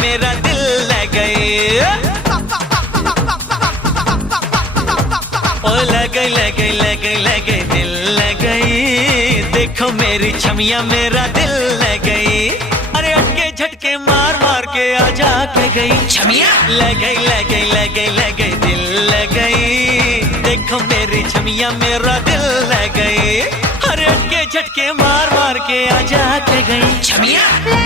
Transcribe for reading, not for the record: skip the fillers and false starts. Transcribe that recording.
मेरा दिल ले गई। ओ लगे लगे लगे लगे दिल ले गई। देखो मेरी छमिया मेरा दिल ले गई। अरे अटके झटके मार मार के आजा के गई छमिया। ले गई ले गई ले गई ले गई दिल ले गई। देखो मेरी छमिया मेरा दिल ले गई। अरे अटके झटके मार मार के आजा के गई छमिया।